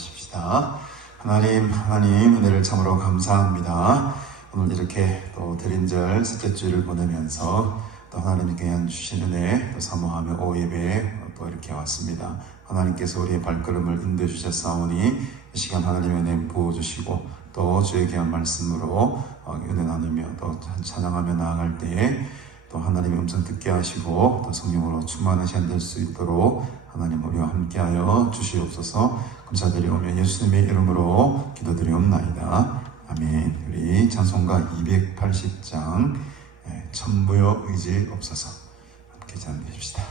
기도하십시다. 하나님 은혜를 참으로 감사합니다. 오늘 이렇게 또 대림절 셋째 주일을 보내면서 또 하나님께 주신 은혜 또 사모하며 오예배에 또 이렇게 왔습니다. 하나님께서 우리의 발걸음을 인도해 주셨사오니 이 시간 하나님의 은혜 부어주시고 또 주의 귀한 말씀으로 은혜 나누며 또 찬양하며 나아갈 때에 또 하나님의 음성 듣게 하시고 또 성령으로 충만한 시간 될 수 있도록 하나님 우리와 함께하여 주시옵소서. 감사드리오며 예수님의 이름으로 기도드리옵나이다. 아멘. 우리 찬송가 280장 천부여 의지 없어서 함께 찬양해 주십시다.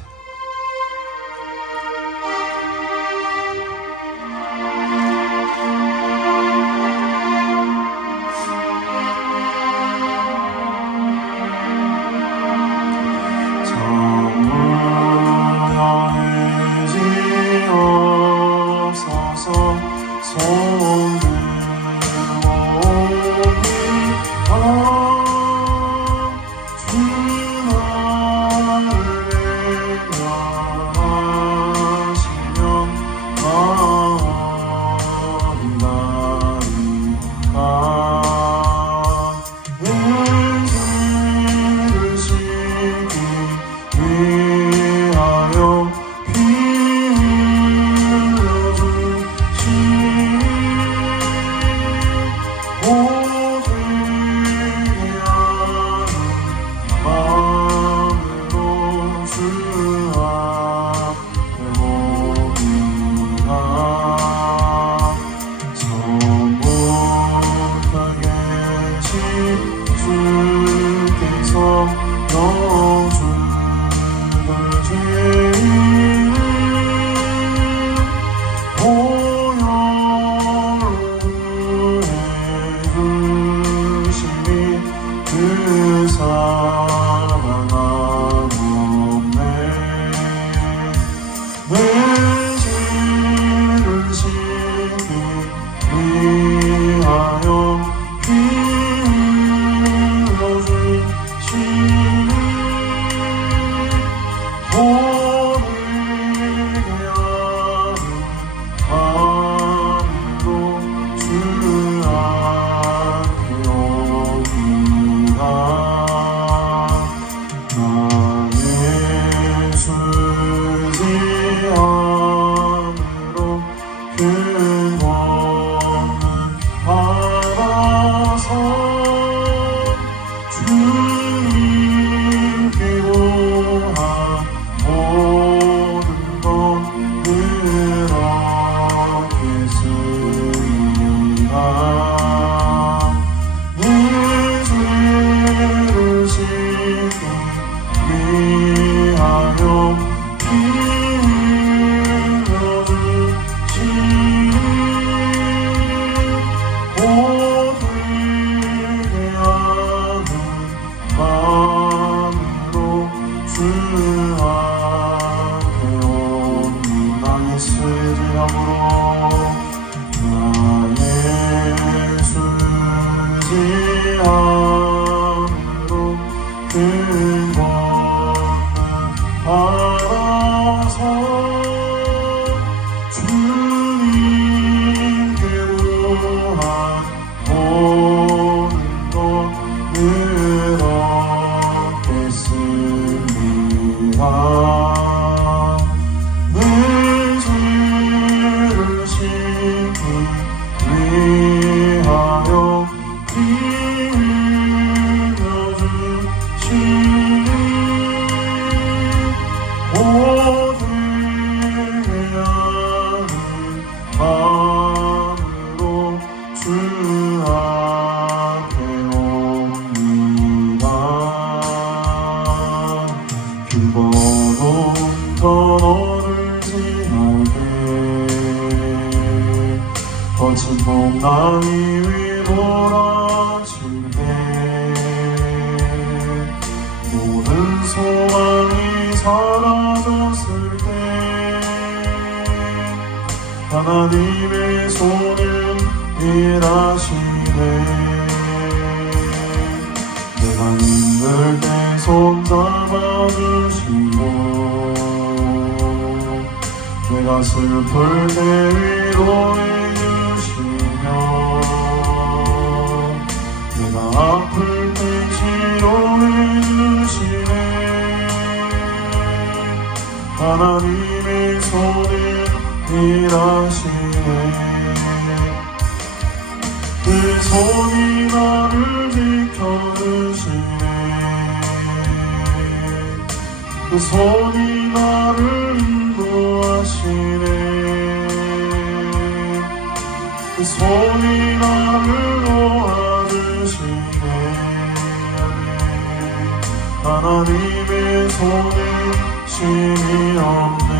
거친 풍랑이 위몰아칠 때 모든 소망이 사라졌을 때 하나님의 손은 일하시네. 내가 힘들 때 손 잡아주시고 내가 슬플 때 위로해 그 손이 나를 지켜주시네 그 손이 나를 인도하시네 그 손이 나를 도와주시네 하나님의 손은 심이 없네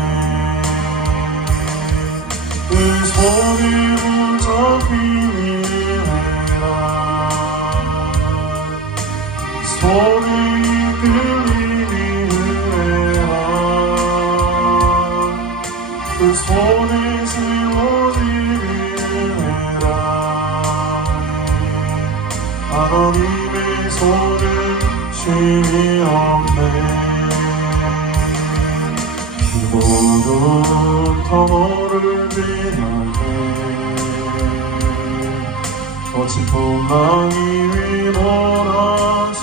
그 손이 붙잡히니 해라 손이 이끌리니 해라 그 손에 세워지니 해라 하나님의 손은 심이 없네 기모든 터널을 지날 때 거친 풍랑이 휘몰아치네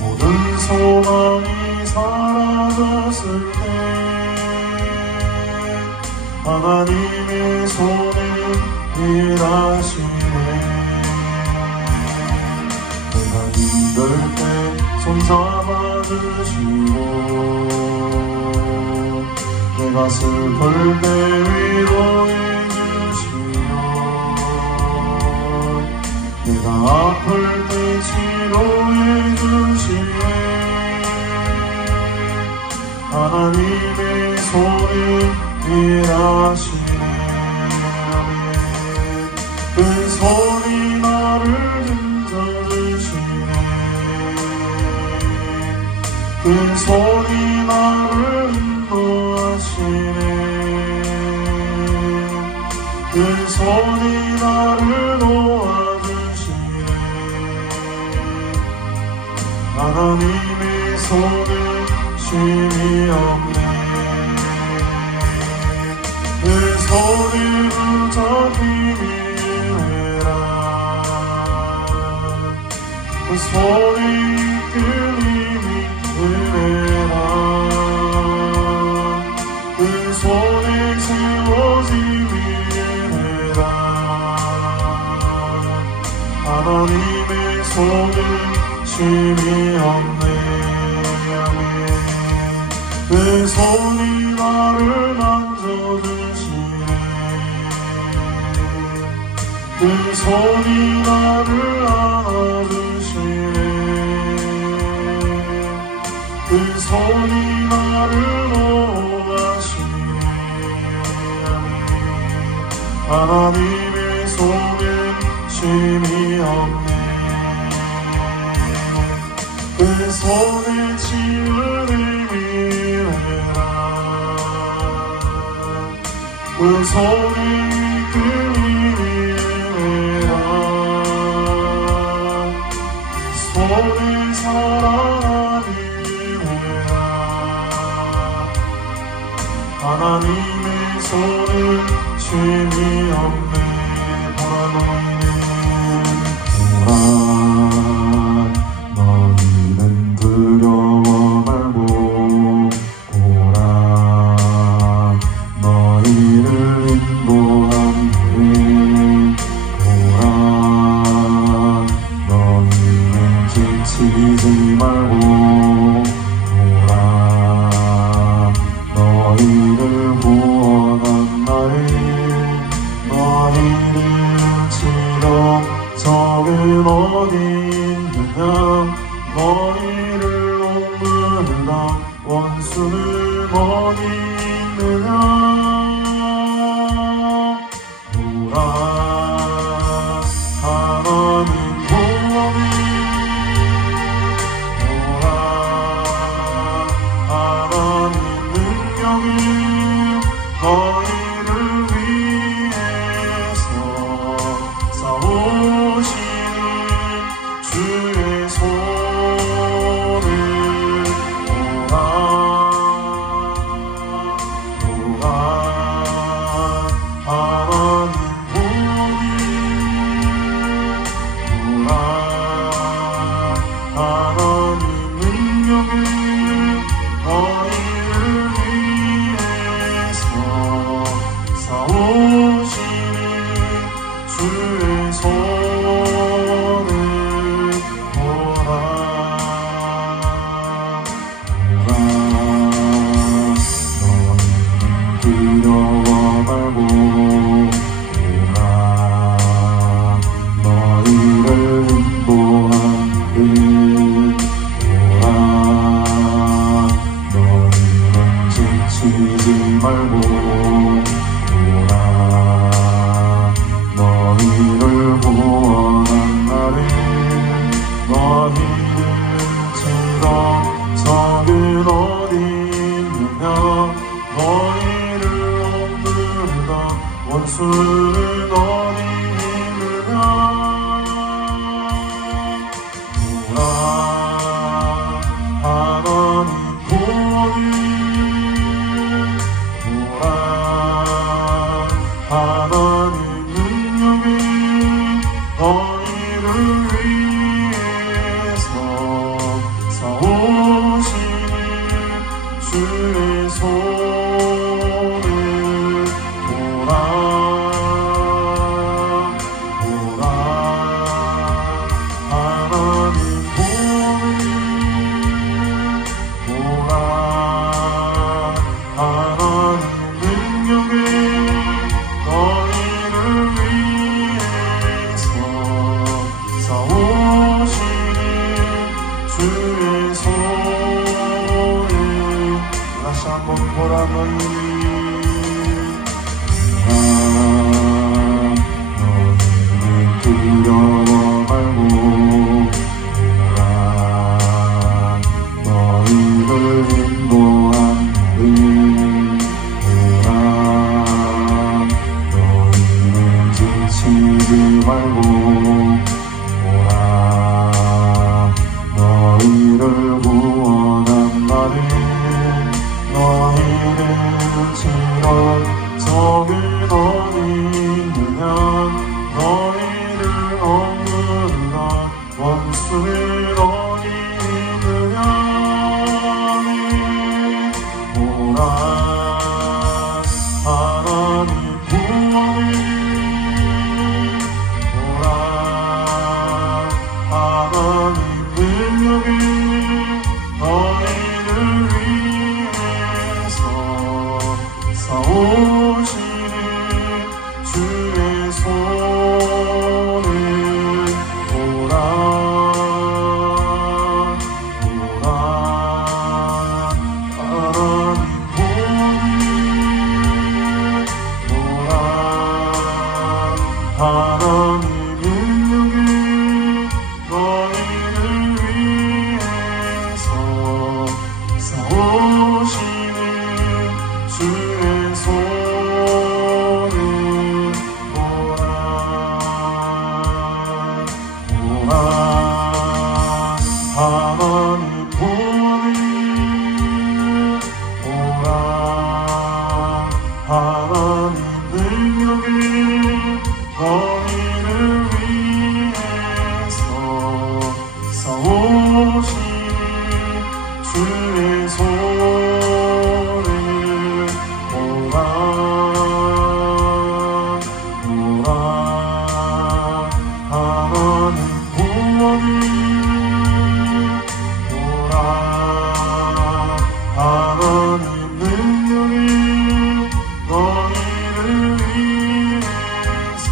모든 소망이 사라졌을 때 하나님의 손은 일하시네 내가 힘들 때 손잡아주시고 내가 슬플 때 위로해주시며 내가 아플 때 치료해주시네 하나님의 손이 일하시네 그 손이 나를 힘줘주시네 그 손이 나를 인도하시네 그 손이 나를 도와주시네 하나님의 손은 심이 없네 그 손을 붙잡히니 해라 그 손이 이끌리니 해라 그 손에 세워지니 해라 하나님의 손은 심이 없네 그 손이 나를 만져주시네 그 손이 나를 안아주시네 그 손이 나를 도와주시네 하나님의 손은 심이 없네 그 손에 치유를 미래라 그 손이 이끌리라 손에 사랑하니 해라 하나님의 손은 심이 없네 보라 너희는 두려워 말고 보라 너희를 인도하네 보라 너희는 지치지 말고 보라 너희를 구원한 날에 너희를 치러 적은 어디 있느냐 너희를 옹르다 원수는 어디 있느냐 보라 하나님 구원이 보라 하나님 능력이 너희를 위해서 싸우시는 주의 손 말고 오라 너희를 인도하리 오라 너희는 지치지 말고 오라 너희를 구원한 날에 너희를 치러 적은 어디 있느냐 너희를 억누르다 원수는 어디 있느냐 오라 하나님 구원이 오라 하나님 능력이 너희를 위해서 싸우시니 주의 손을 보라 보라 하나님 구원을 보라 하나님 능력이 너희를 위해서 싸우시니 주의 손을 다시 한번 보라 너희는 두려워 말고 오라 너희를 인도하리 오라 너희는 지치지 말고 오라 너희를 구원한 날에 너희를 치러 적은 어디 있느냐 너희를 억누르다 원수는 어디 있느냐 오라 하나님 구원을 오라 하나님 능력이 너희를 위해서 싸우시니 주의 손을 보라 보라 하나님 구원을 보라 하나님 능력이 너희를 위해서 싸우시니 주의 손을 보라 보라 하나님 구원을 보라 하나님 능력이 너희를 위해서 싸우시니 주의 손을 보라 보라 하나님 구원을 보라 하나님 능력이 너희를 위해서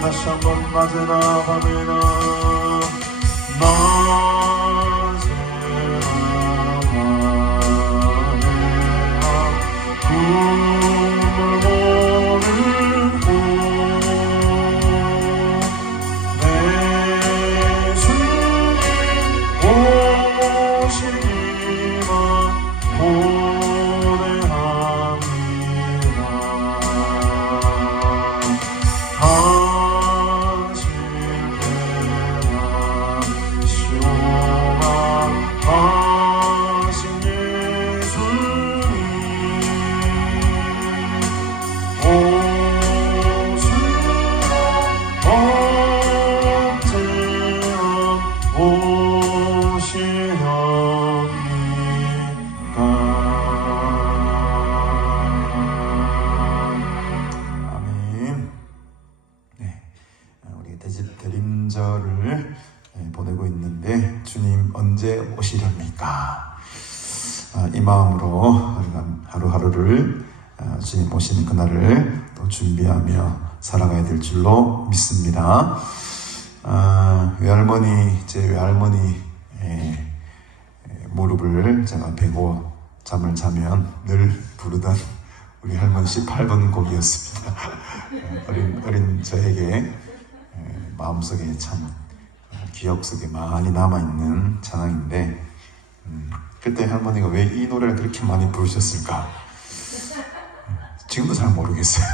다시 한번 낮에나 밤에나 대림절을 보내고 있는데 주님 언제 오시렵니까? 이 마음으로 하루하루를 주님 오시는 그날을 또 준비하며 살아가야 될 줄로 믿습니다. 제 외할머니 무릎을 제가 베고 잠을 자면 늘 부르던 우리 할머니 18번 곡이었습니다. 어린 저에게 마음속에 참 기억 속에 많이 남아있는 찬양인데 그때 할머니가 왜 이 노래를 그렇게 많이 부르셨을까? 지금도 잘 모르겠어요.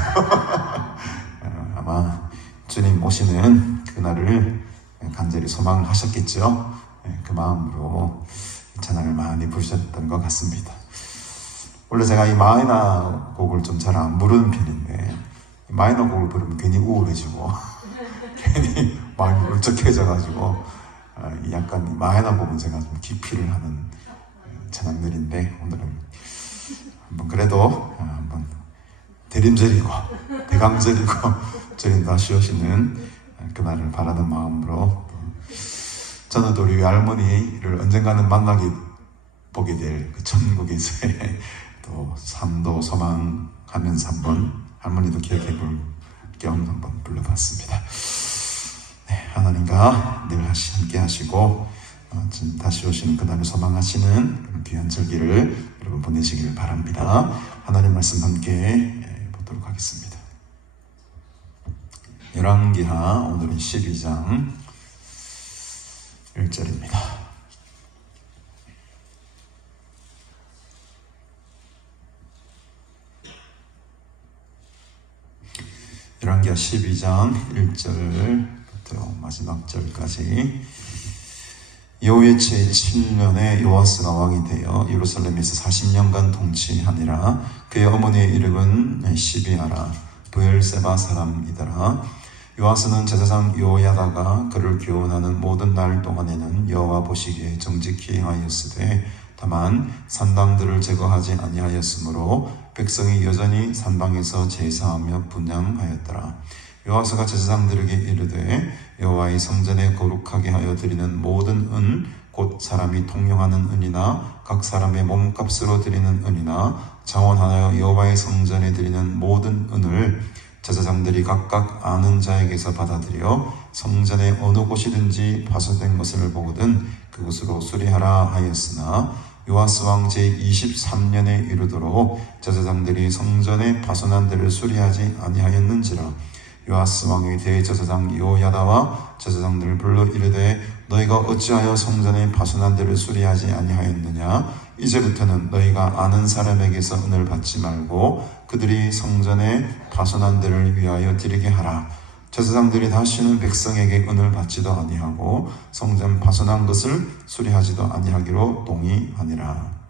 아마 주님 오시는 그날을 간절히 소망하셨겠죠. 그 마음으로 찬양을 많이 부르셨던 것 같습니다. 원래 제가 이 마이너 곡을 좀 잘 안 부르는 편인데 마이너 곡을 부르면 괜히 우울해지고 괜히 마음이 울적해져가지고 약간 마이너 곡은 제가 좀 기피를 하는 찬양들인데 오늘은 한번 그래도 한번 대림절이고 대강절이고 주님 다시 오시는 그날을 바라는 마음으로 저는 또 우리 외할머니를 언젠가는 만나게 보게 될 그 천국에서의 또 삶도 소망하면서 한번 할머니도 기억해 볼 겸 한번 불러봤습니다. 네, 하나님과 늘 함께 하시고 다시 오시는 그날을 소망하시는 귀한 절기를 여러분 보내시기를 바랍니다. 하나님 말씀 함께 보도록 하겠습니다. 열왕기하 오늘은 12장 1절입니다. 열왕기하 12장 1절부터 마지막 절까지 여호의 제7년에 요아스가 왕이 되어 예루살렘에서 40년간 통치하니라. 그의 어머니의 이름은 시비아라 브엘세바 사람이더라. 요아스는 제사장 요야다가 그를 교훈하는 모든 날 동안에는 여호와 보시기에 정직히 행하였으되 다만 산당들을 제거하지 아니하였으므로 백성이 여전히 산당에서 제사하며 분향하였더라. 요아스가 제사장들에게 이르되 여호와의 성전에 거룩하게 하여 드리는 모든 은 곧 사람이 통용하는 은이나 각 사람의 몸값으로 드리는 은이나 장원하여 여호와의 성전에 드리는 모든 은을 제사장들이 각각 아는 자에게서 받아들여 성전의 어느 곳이든지 파손된 것을 보거든 그곳으로 수리하라 하였으나 요아스 왕 제23년에 이르도록 제사장들이 성전의 파손한 데를 수리하지 아니하였는지라. 요아스 왕의 대제사장 여호야다와 제사장들을 불러 이르되 너희가 어찌하여 성전의 파손한 데를 수리하지 아니하였느냐. 이제부터는 너희가 아는 사람에게서 은을 받지 말고 그들이 성전의 파손한 데를 위하여 드리게 하라. 제사장들이 다시는 백성에게 은을 받지도 아니하고 성전 파손한 것을 수리하지도 아니하기로 동의하니라.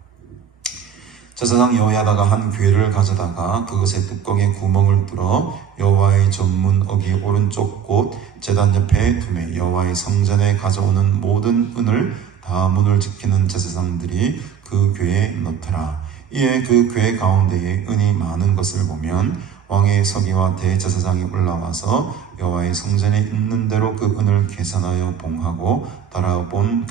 제사장 여호야다가 한 궤를 가져다가 그것의 뚜껑에 구멍을 뚫어 여호와의 전문 어기 오른쪽 곳 제단 옆에 두매 여호와의 성전에 가져오는 모든 은을 다 문을 지키는 제사장들이 그 궤에 넣더라. 이에 그 궤 가운데에 은이 많은 것을 보면 왕의 서기와 대제사장이 올라와서 여호와의 성전에 있는 대로 그 은을 계산하여 봉하고 달아본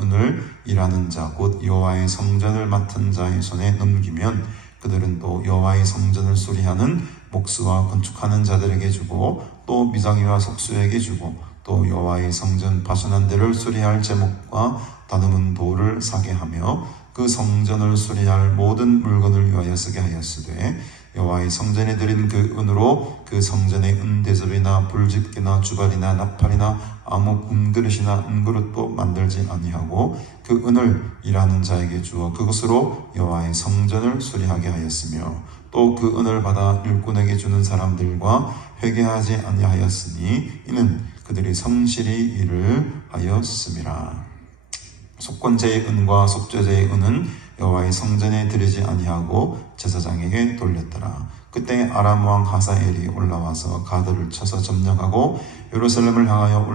은을 일하는 자 곧 여호와의 성전을 맡은 자의 손에 넘기면 그들은 또 여호와의 성전을 수리하는 목수와 건축하는 자들에게 주고 또 미장이와 석수에게 주고 또 여호와의 성전 파손한 데를 수리할 제목과 다듬은 돌을 사게 하며 그 성전을 수리할 모든 물건을 위하여 쓰게 하였으되 여호와의 성전에 드린 그 은으로 그 성전의 은대접이나 불집게나 주발이나 나팔이나 아무 은그릇이나 은그릇도 만들지 아니하고 그 은을 일하는 자에게 주어 그것으로 여호와의 성전을 수리하게 하였으며 또 그 은을 받아 일꾼에게 주는 사람들과 회개하지 아니하였으니 이는 그들이 성실히 일을 하였음이라. 속건제의 은과 속죄제의 은은 여호와의 성전에 드리지 아니하고 제사장에게 돌렸더라. 그때 아람 왕 하사엘이 올라와서 가드를 쳐서 점령하고 예루살렘을 향하여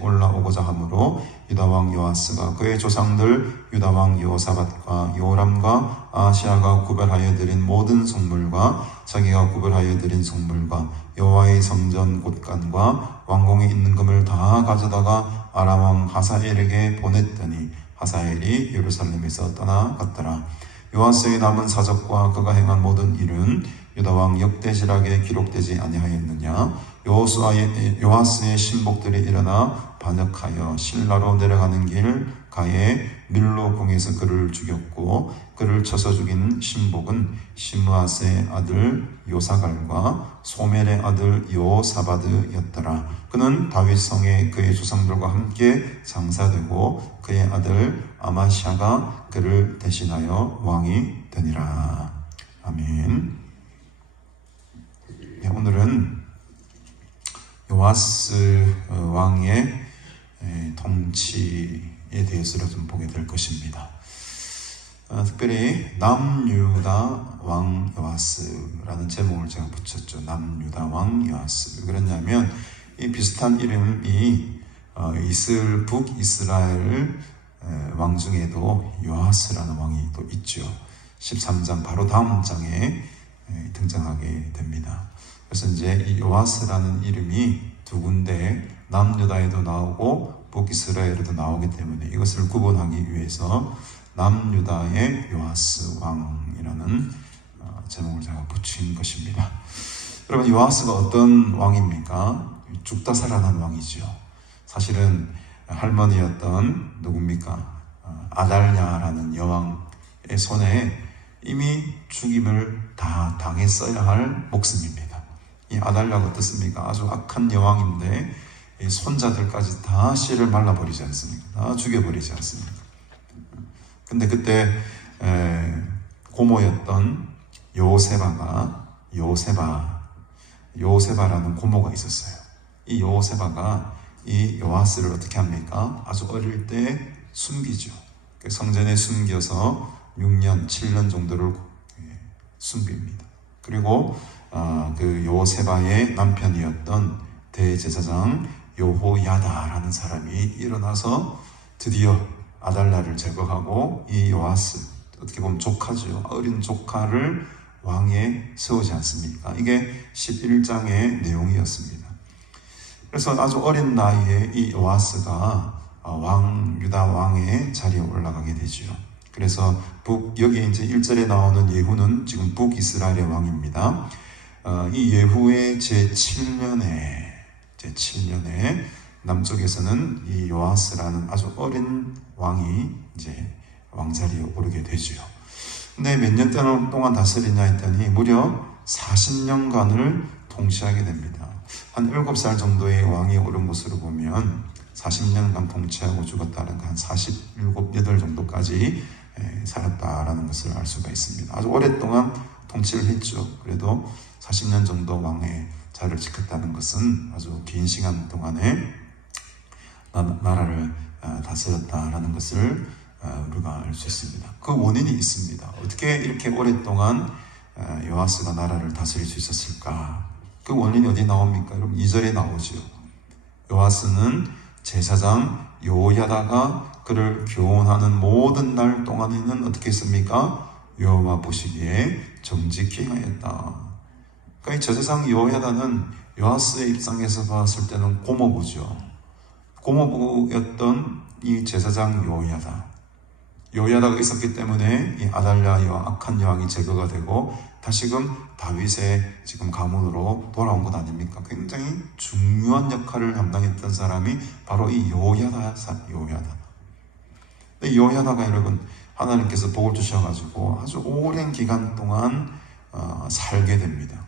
올라오고자 하므로 유다 왕 요아스가 그의 조상들 유다 왕 여호사밧과 요람과 아시아가 구별하여 드린 모든 성물과 자기가 구별하여 드린 성물과 여호와의 성전 곳간과 왕궁에 있는 금을 다 가져다가 아람 왕 하사엘에게 보냈더니 하사엘이 예루살렘에서 떠나갔더라. 요아스의 남은 사적과 그가 행한 모든 일은 유다 왕 역대지락에 기록되지 아니하였느냐. 요아스의 신복들이 일어나 반역하여 실라로 내려가는 길 가에 밀로 궁에서 그를 죽였고 그를 쳐서 죽인 신복은 시므아스의 아들 요사갈과 소멜의 아들 요사바드였더라. 그는 다윗 성에 그의 조상들과 함께 장사되고 그의 아들 아마시아가 그를 대신하여 왕이 되니라. 아멘. 오늘은 요아스 왕의 통치에 대해서 좀 보게 될 것입니다. 특별히 남유다 왕 요아스라는 제목을 제가 붙였죠. 남유다 왕 요아스. 왜 그랬냐면 이 비슷한 이름이 북이스라엘 왕 중에도 요아스라는 왕이 또 있죠. 13장 바로 다음 장에 등장하게 됩니다. 그래서 이제 이 요아스라는 이름이 두 군데 남유다에도 나오고 북이스라엘에도 나오기 때문에 이것을 구분하기 위해서 남유다의 요아스 왕이라는 제목을 제가 붙인 것입니다. 여러분, 요아스가 어떤 왕입니까? 죽다 살아난 왕이죠. 사실은 할머니였던 누굽니까? 아달랴라는 여왕의 손에 이미 죽임을 다 당했어야 할 목숨입니다. 이 아달랴가 어떻습니까? 아주 악한 여왕인데 이 손자들까지 다 씨를 말라버리지 않습니까? 다 죽여버리지 않습니까? 근데 그때 고모였던 요세바라는 고모가 있었어요. 이 요세바가 이 요아스를 어떻게 합니까? 아주 어릴 때 숨기죠. 성전에 숨겨서 6년, 7년 정도를 숨깁니다. 그리고 그 요세바의 남편이었던 대제사장 여호야다라는 사람이 일어나서 드디어 아달랴를 제거하고 이 요아스, 어떻게 보면 조카죠. 어린 조카를 왕에 세우지 않습니까? 이게 11장의 내용이었습니다. 그래서 아주 어린 나이에 이 요아스가 유다 왕의 자리에 올라가게 되죠. 그래서 여기 이제 1절에 나오는 예후는 지금 북이스라엘의 왕입니다. 이 예후의 제7년에 남쪽에서는 이 요아스라는 아주 어린 왕이 이제 왕자리에 오르게 되지요. 근데 몇 년 동안 다스리냐 했더니 무려 40년간을 통치하게 됩니다. 한 7살 정도의 왕이 오른 것으로 보면 40년간 통치하고 죽었다는 한 47, 8 정도까지 살았다라는 것을 알 수가 있습니다. 아주 오랫동안 통치를 했죠. 그래도 40년 정도 왕의 자리를 지켰다는 것은 아주 긴 시간 동안에 나라를 다스렸다라는 것을 우리가 알 수 있습니다. 그 원인이 있습니다. 어떻게 이렇게 오랫동안 요아스가 나라를 다스릴 수 있었을까? 그 원인이 어디 나옵니까? 여러분 2절에 나오죠. 요아스는 제사장 요야다가 그를 교훈하는 모든 날 동안에는 어떻게 했습니까? 여호와 보시기에 정직히 하였다. 그러니까 이 제사장 요야다는 요아스의 입장에서 봤을 때는 고모부죠. 고모부였던 이 제사장 요야다가 있었기 때문에 이 아달랴와 악한 여왕이 제거가 되고 다시금 다윗의 지금 가문으로 돌아온 것 아닙니까? 굉장히 중요한 역할을 담당했던 사람이 바로 이 요야다. 근데 요야다가 여러분 하나님께서 복을 주셔가지고 아주 오랜 기간 동안 살게 됩니다.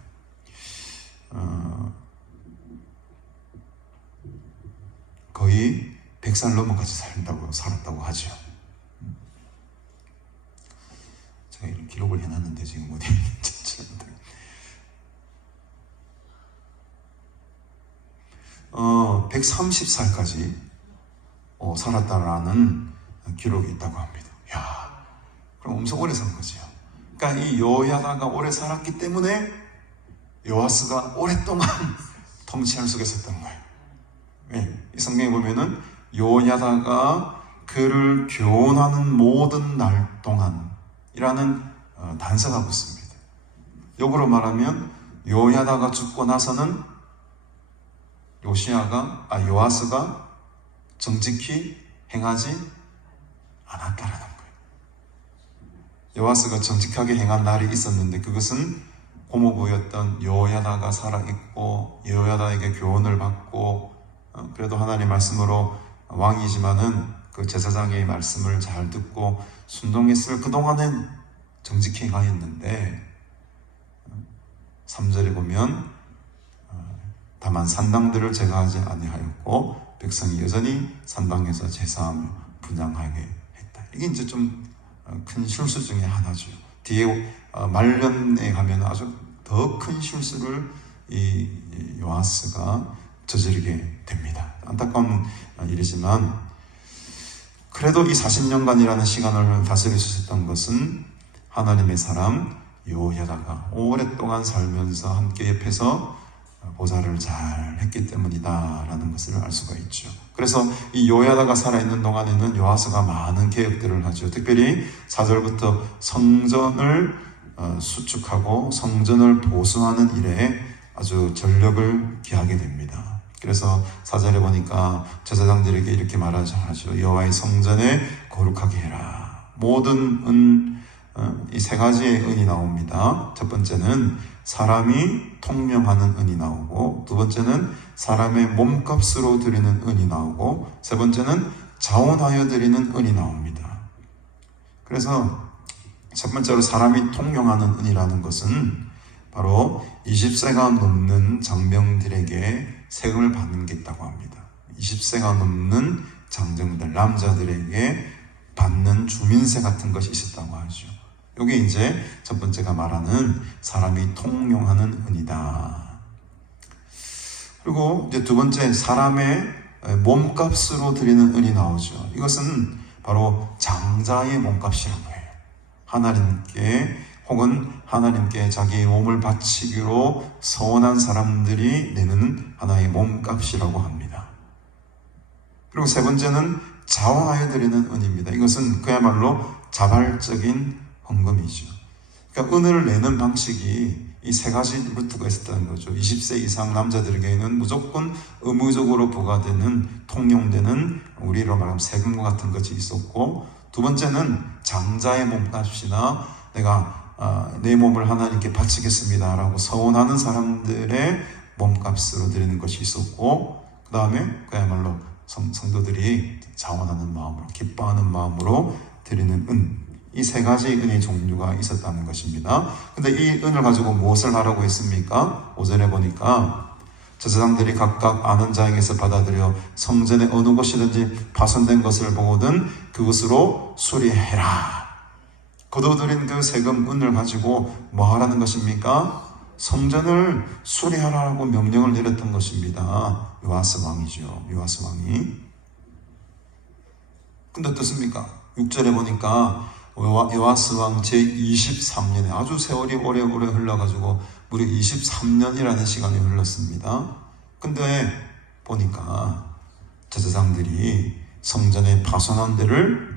거의 100살 넘어까지 살았다고 하죠. 제가 이런 기록을 해놨는데 지금 어디 있는지 130살까지 살았다라는 기록이 있다고 합니다. 야, 그럼 엄청 오래 산 거죠. 그러니까 이 요야다가 오래 살았기 때문에 요아스가 오랫동안 통치할 수 있었던 거예요. 네, 이 성경에 보면은 요야다가 그를 교훈하는 모든 날 동안이라는 단서가 붙습니다. 역으로 말하면 요야다가 죽고 나서는 요아스가 정직히 행하지 않았다라는 거예요. 요아스가 정직하게 행한 날이 있었는데 그것은 고모부였던 요야다가 살아있고 요야다에게 교훈을 받고 그래도 하나님 말씀으로 왕이지만은 그 제사장의 말씀을 잘 듣고 순종했을 그동안은 정직히 행하였는데 3절에 보면 다만 산당들을 제거하지 아니하였고 백성이 여전히 산당에서 제사하며 분향하게 했다. 이게 이제 좀 큰 실수 중에 하나죠. 뒤에 말년에 가면 아주 더 큰 실수를 이 요아스가 저지르게 됩니다. 안타까운 일이지만 그래도 이 40년간이라는 시간을 다스릴 수 있었던 것은 하나님의 사람 요야다가 오랫동안 살면서 함께 옆에서 보좌를 잘 했기 때문이다라는 것을 알 수가 있죠. 그래서 이 요야다가 살아있는 동안에는 요아스가 많은 개혁들을 하죠. 특별히 4절부터 성전을 수축하고 성전을 보수하는 일에 아주 전력을 기하게 됩니다. 그래서 4절에 보니까 제사장들에게 이렇게 말하죠. 여호와의 성전에 거룩하게 해라. 모든 이 세 가지의 은이 나옵니다. 첫 번째는 사람이 통명하는 은이 나오고, 두 번째는 사람의 몸값으로 드리는 은이 나오고, 세 번째는 자원하여 드리는 은이 나옵니다. 그래서 첫 번째로 사람이 통용하는 은이라는 것은 바로 20세가 넘는 장병들에게 세금을 받는 게 있다고 합니다. 20세가 넘는 장정들, 남자들에게 받는 주민세 같은 것이 있었다고 하죠. 이게 이제 첫 번째가 말하는 사람이 통용하는 은이다. 그리고 이제 두 번째, 사람의 몸값으로 드리는 은이 나오죠. 이것은 바로 장자의 몸값이라고 해요. 하나님께 혹은 하나님께 자기의 몸을 바치기로 서원한 사람들이 내는 하나의 몸값이라고 합니다. 그리고 세 번째는 자원하여 드리는 은입니다. 이것은 그야말로 자발적인 헌금이죠. 그러니까 은을 내는 방식이 이 세 가지 루트가 있었다는 거죠. 20세 이상 남자들에게는 무조건 의무적으로 부과되는, 통용되는, 우리로 말하면 세금과 같은 것이 있었고, 두 번째는 장자의 몸값이나 내가 내 몸을 하나님께 바치겠습니다 라고 서원하는 사람들의 몸값으로 드리는 것이 있었고, 그 다음에 그야말로 성도들이 자원하는 마음으로, 기뻐하는 마음으로 드리는 은, 이 세 가지 은의 종류가 있었다는 것입니다. 근데 이 은을 가지고 무엇을 하라고 했습니까? 5절에 보니까 제사장들이 각각 아는 자에게서 받아들여 성전의 어느 곳이든지 파손된 것을 보거든 그것으로 수리해라. 거둬들인 그 세금 은을 가지고 뭐 하라는 것입니까? 성전을 수리하라고 명령을 내렸던 것입니다. 요아스 왕이죠. 요아스 왕이. 근데 어떻습니까? 6절에 보니까 요아스 왕 제23년에 아주 세월이 오래오래 흘러가지고 무려 23년이라는 시간이 흘렀습니다. 근데 보니까 제사장들이 성전의 파손한 데를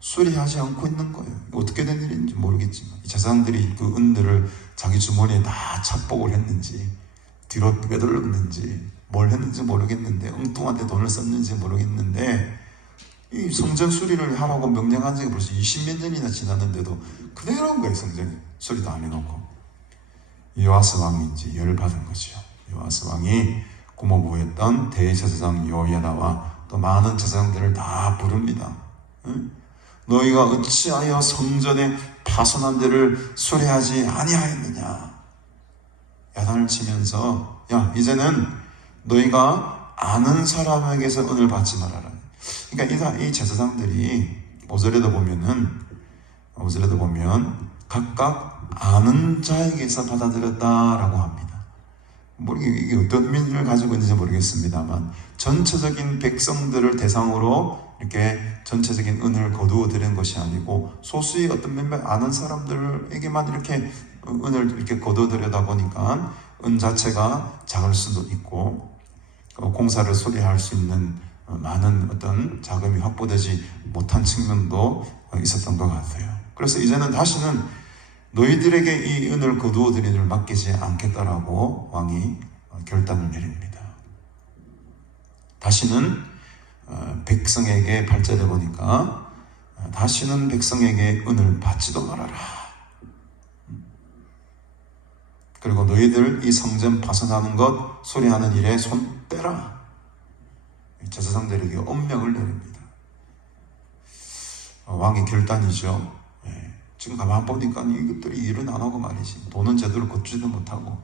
수리하지 않고 있는 거예요. 어떻게 된 일인지 모르겠지만 이 제사장들이 그 은들을 자기 주머니에 다 착복을 했는지 뒤로 빼돌렸는지 뭘 했는지 모르겠는데 엉뚱한 데 돈을 썼는지 모르겠는데 이 성전 수리를 하라고 명령한 지가 벌써 20몇 년이나 지났는데도 그대로 한 거예요. 성전 수리도 안 해놓고. 요아스 왕이 이제 열을 받은 거죠. 요아스 왕이 고모부했던 대제사장 여호야다와 또 많은 제사장들을 다 부릅니다. 응? 너희가 어찌하여 성전의 파손한 데를 수리하지 아니하였느냐. 야단을 치면서 야 이제는 너희가 아는 사람에게서 은을 받지 말아라. 그러니까 이 제사장들이 5절에도 보면 각각 아는 자에게서 받아들였다라고 합니다. 이게 어떤 의미를 가지고 있는지 모르겠습니다만 전체적인 백성들을 대상으로 이렇게 전체적인 은을 거두어 드린 것이 아니고 소수의 어떤 몇몇 아는 사람들에게만 이렇게 은을 이렇게 거두어 드려다 보니까 은 자체가 작을 수도 있고 공사를 수리할 수 있는 많은 어떤 자금이 확보되지 못한 측면도 있었던 것 같아요. 그래서 이제는 다시는 너희들에게 이 은을 거두어 드리는 일 맡기지 않겠다라고 왕이 결단을 내립니다. 다시는 백성에게 8절에 보니까 다시는 백성에게 은을 받지도 말아라. 그리고 너희들 이 성전 파손하는 것 수리하는 일에 손 떼라. 제사장들에게 엄명을 내립니다. 왕의 결단이죠. 지금 가만 보니까 이것들이 일은 안 하고 말이지. 돈은 제대로 걷지도 못하고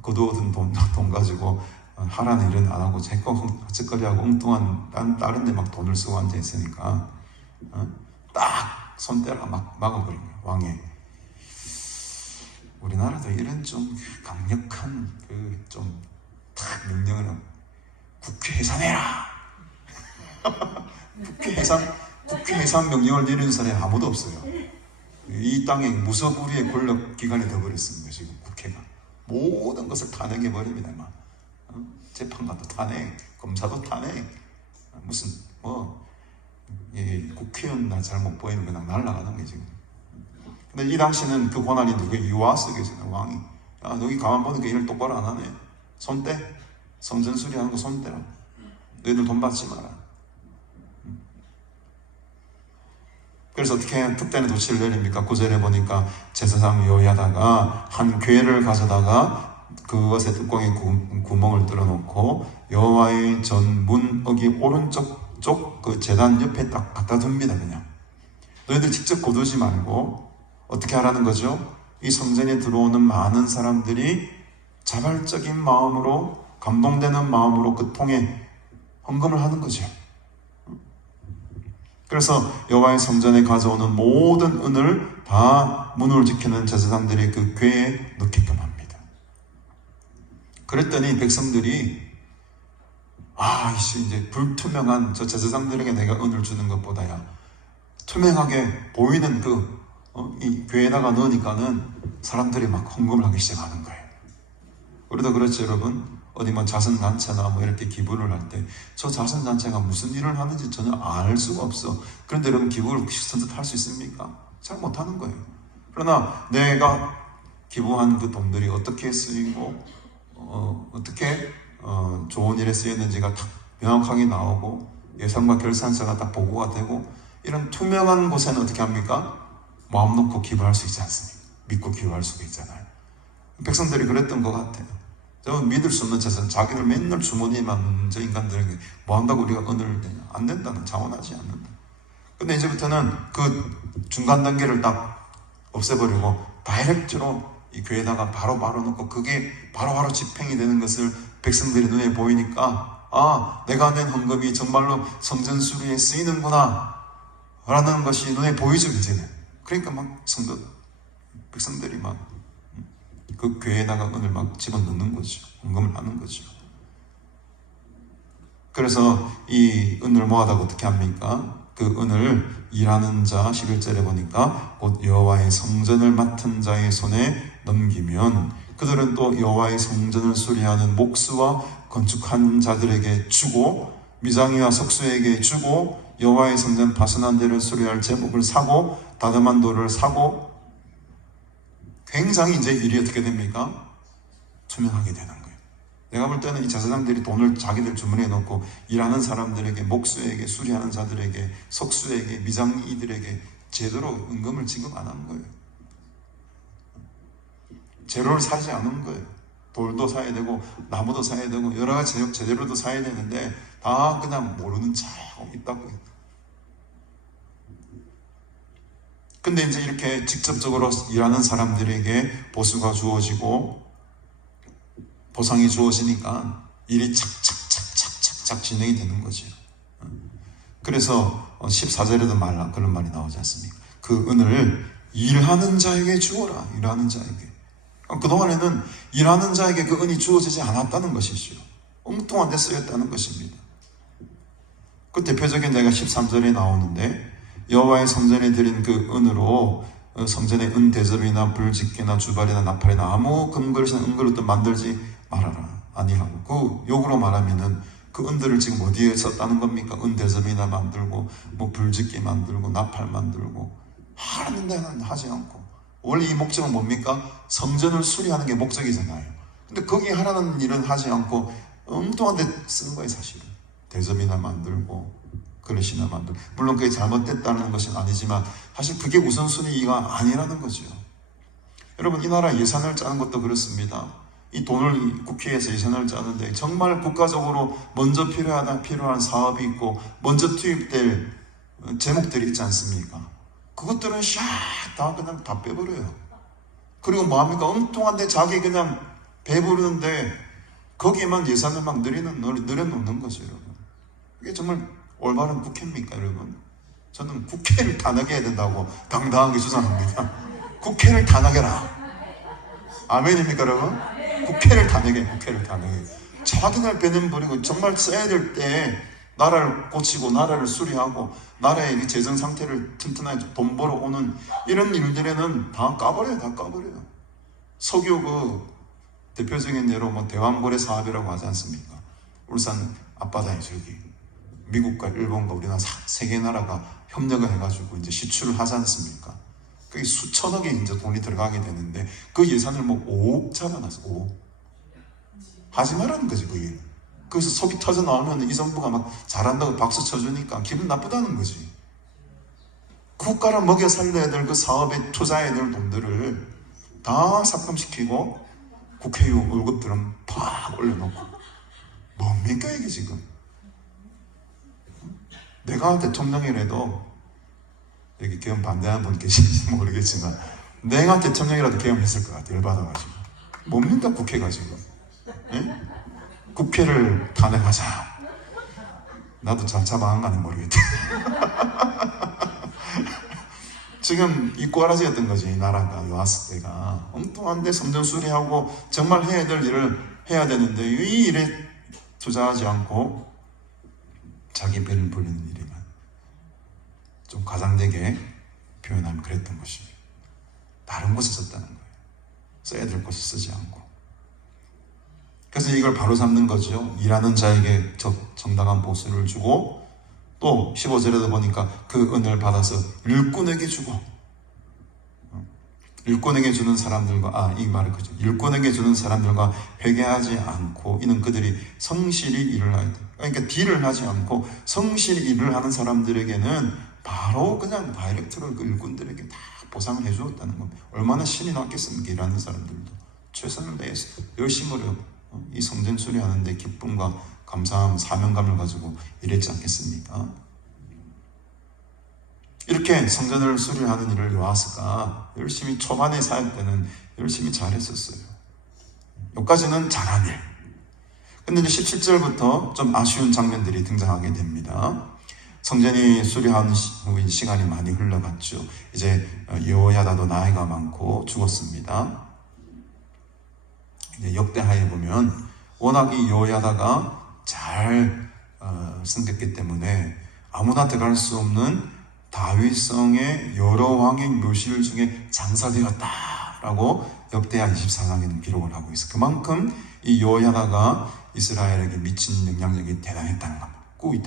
거두어둔 돈 가지고 하라는 일은 안 하고 헛짓거리하고 엉뚱한 다른 데 막 돈을 쓰고 앉아 있으니까 딱 손대라 막 막아버린 거예요. 왕의. 우리나라도 이런 좀 강력한 좀 탁 명령을 국회 해산해라. 국회 해산 명령을 내리는 사람이 아무도 없어요. 이 땅에 무소불위의 권력 기관이 되어버렸습니다. 지금 국회가 모든 것을 탄핵해 버립니다. 재판관도 탄핵, 검사도 탄핵, 무슨 국회의원 나 잘못 보이면 그냥 날아가는 게 지금. 근데 이 당시는 그 권한이 누구예요? 요아스에게서는 왕이. 야, 너희 가만 보니까 일을 똑바로 안 하네. 손 떼. 성전 수리하는 거 손 떼라. 너희들 돈 받지 마라. 그래서 어떻게 특단의 조치를 내립니까? 9절에 보니까 제사장 여호야다가 한 궤를 가져다가 그것에 뚜껑에 구멍을 뚫어놓고 여호와의 전문 어기 오른쪽 쪽 그 제단 옆에 딱 갖다 둡니다. 그냥 너희들 직접 거두지 말고 어떻게 하라는 거죠? 이 성전에 들어오는 많은 사람들이 자발적인 마음으로 감동되는 마음으로 그 통에 헌금을 하는 거죠. 그래서 여호와의 성전에 가져오는 모든 은을 다 문을 지키는 제사장들이 그 궤에 넣게끔 합니다. 그랬더니 백성들이 이제 불투명한 저 제사장들에게 내가 은을 주는 것보다야 투명하게 보이는 이 궤에다가 넣으니까는 사람들이 막 헌금을 하기 시작하는 거예요. 우리도 그렇죠, 여러분. 어디 자선단체나 이렇게 기부를 할 때 저 자선단체가 무슨 일을 하는지 전혀 알 수가 없어. 그런데 여러분 기부를 선뜻 할 수 있습니까? 잘 못하는 거예요. 그러나 내가 기부한 그 돈들이 어떻게 쓰이고 어떻게 좋은 일에 쓰였는지가 딱 명확하게 나오고 예산과 결산서가 딱 보고가 되고 이런 투명한 곳에는 어떻게 합니까? 마음 놓고 기부할 수 있지 않습니까? 믿고 기부할 수가 있잖아요. 백성들이 그랬던 것 같아요. 저 믿을 수 없는 자선 자기들 맨날 주머니에만 저 인간들에게 뭐 한다고 우리가 은을 내냐? 안 된다는 자원하지 않는다. 근데 이제부터는 그 중간 단계를 딱 없애버리고 다이렉트로 이 교회에다가 바로 놓고 그게 바로 집행이 되는 것을 백성들이 눈에 보이니까 아, 내가 낸 헌금이 정말로 성전 수리에 쓰이는구나 라는 것이 눈에 보이죠, 이제는. 그러니까 막 백성들이 막 그 교회에다가 은을 막 집어넣는 거죠. 헌금을 하는 거죠. 그래서 이 은을 모아다가 어떻게 합니까? 그 은을 일하는 자 11절에 보니까 곧 여호와의 성전을 맡은 자의 손에 넘기면 그들은 또 여호와의 성전을 수리하는 목수와 건축한 자들에게 주고 미장이와 석수에게 주고 여호와의 성전 파선한 데를 수리할 제목을 사고 다듬한 돌을 사고 굉장히 이제 일이 어떻게 됩니까? 투명하게 되는 거예요. 내가 볼 때는 이 제사장들이 돈을 자기들 주머니에 넣고 일하는 사람들에게, 목수에게, 수리하는 자들에게, 석수에게, 미장이들에게 제대로 은금을 지급 안 한 거예요. 재료를 사지 않은 거예요. 돌도 사야 되고 나무도 사야 되고 여러 가지 재료도 사야 되는데 다 그냥 모르는 척하고 있다고요. 근데 이제 이렇게 직접적으로 일하는 사람들에게 보수가 주어지고 보상이 주어지니까 일이 착착 진행이 되는 거죠. 그래서 14절에도 그런 말이 나오지 않습니까? 그 은을 일하는 자에게 주어라. 일하는 자에게. 그동안에는 일하는 자에게 그 은이 주어지지 않았다는 것이죠. 엉뚱한 데 쓰였다는 것입니다. 그 대표적인 예가 13절에 나오는데 여호와의 성전에 드린 그 은으로 성전의 은 대접이나 불집게나 주발이나 나팔이나 아무 금그릇이나 은그릇도 만들지 말아라 아니라고. 그 욕으로 말하면은 그 은들을 지금 어디에 썼다는 겁니까? 은 대접이나 만들고 뭐 불집게 만들고 나팔 만들고 하는 데는 하지 않고 원래 이 목적은 뭡니까? 성전을 수리하는 게 목적이잖아요. 근데 거기 하라는 일은 하지 않고 엉뚱한 데 쓴 거예요. 사실은 대접이나 만들고 그릇이나 만들고 물론 그게 잘못됐다는 것은 아니지만 사실 그게 우선순위가 아니라는 거죠. 여러분 이 나라 예산을 짜는 것도 그렇습니다. 이 돈을 국회에서 예산을 짜는데 정말 국가적으로 먼저 필요한 사업이 있고 먼저 투입될 제목들이 있지 않습니까? 그것들은 다 그냥 다 빼버려요. 그리고 뭐합니까? 엉뚱한데 자기 그냥 배부르는데 거기에만 예산을 막 늘어놓는 거죠, 여러분. 이게 정말 올바른 국회입니까, 여러분? 저는 국회를 탄핵해야 된다고 당당하게 주장합니다. 국회를 탄핵해라. 아멘입니까, 여러분? 국회를 탄핵해. 자기들 배는 버리고 정말 써야 될 때 나라를 고치고 나라를 수리하고 나라의 재정 상태를 튼튼하게 돈 벌어오는 이런 일들에는 다 까버려요. 석유 그 대표적인 예로 뭐 대왕고래 사업이라고 하지 않습니까? 울산 앞바다에 저기 미국과 일본과 우리나라 세 개 나라가 협력을 해가지고 이제 시출을 하지 않습니까? 그게 수천억의 이제 돈이 들어가게 되는데 그 예산을 뭐 5억 잡아놨어. 5억. 하지 말라는 거지, 그 일. 그래서 속이 터져 나오면 이 정부가 막 잘한다고 박수 쳐주니까 기분 나쁘다는 거지. 국가를 먹여 살려야 될 그 사업에 투자해야 될 돈들을 다 삭감시키고 국회의원 월급들은 팍 올려놓고 뭡니까 이게 지금? 내가 대통령이라도 여기 계엄 반대하는 분 계신지 모르겠지만 내가 대통령이라도 계엄했을 것 같아. 열받아가지고. 뭡니까 국회가 지금? 예? 국회를 탄핵하자. 나도 잘 잡아간가는 모르겠다. 지금 이 꼬라지였던 거지. 이 나라가 왔을 때가 엉뚱한데 성전 수리하고 정말 해야 될 일을 해야 되는데 이 일에 투자하지 않고 자기 배를 불리는 일에만 좀 과장되게 표현하면 그랬던 것입니다. 다른 곳에 썼다는 거예요. 써야 될 곳에 쓰지 않고. 그래서 이걸 바로잡는 거죠. 일하는 자에게 정당한 보수를 주고 또 15절에도 보니까 그 은을 받아서 일꾼에게 주고 일꾼에게 주는 사람들과 이 말을 그죠. 일꾼에게 주는 사람들과 회개하지 않고 이는 그들이 성실히 일을 하야 돼. 그러니까 딜을 하지 않고 성실히 일을 하는 사람들에게는 바로 그냥 다이렉트로 그 일꾼들에게 다 보상을 해주었다는 겁니다. 얼마나 신이 났겠습니까? 일하는 사람들도 최선을 다해서 열심으로 이 성전 수리하는데 기쁨과 감사함, 사명감을 가지고 일했지 않겠습니까? 이렇게 성전을 수리하는 일을 요아스가 열심히 초반에 사역 때는 열심히 잘했었어요. 여기까지는 잘한 일. 근데 이제 17절부터 좀 아쉬운 장면들이 등장하게 됩니다. 성전이 수리하는 시간이 많이 흘러갔죠. 이제 여호야다도 나이가 많고 죽었습니다. 이제 역대하에 보면 워낙 이 여호야다가 잘 섬겼기 때문에 아무나 들어갈 수 없는 다윗성의 여러 왕의 묘실 중에 장사되었다라고 역대하 24장에는 기록을 하고 있어요. 그만큼 이 여호야다가 이스라엘에게 미친 영향력이 대단했다는 겁니다. 그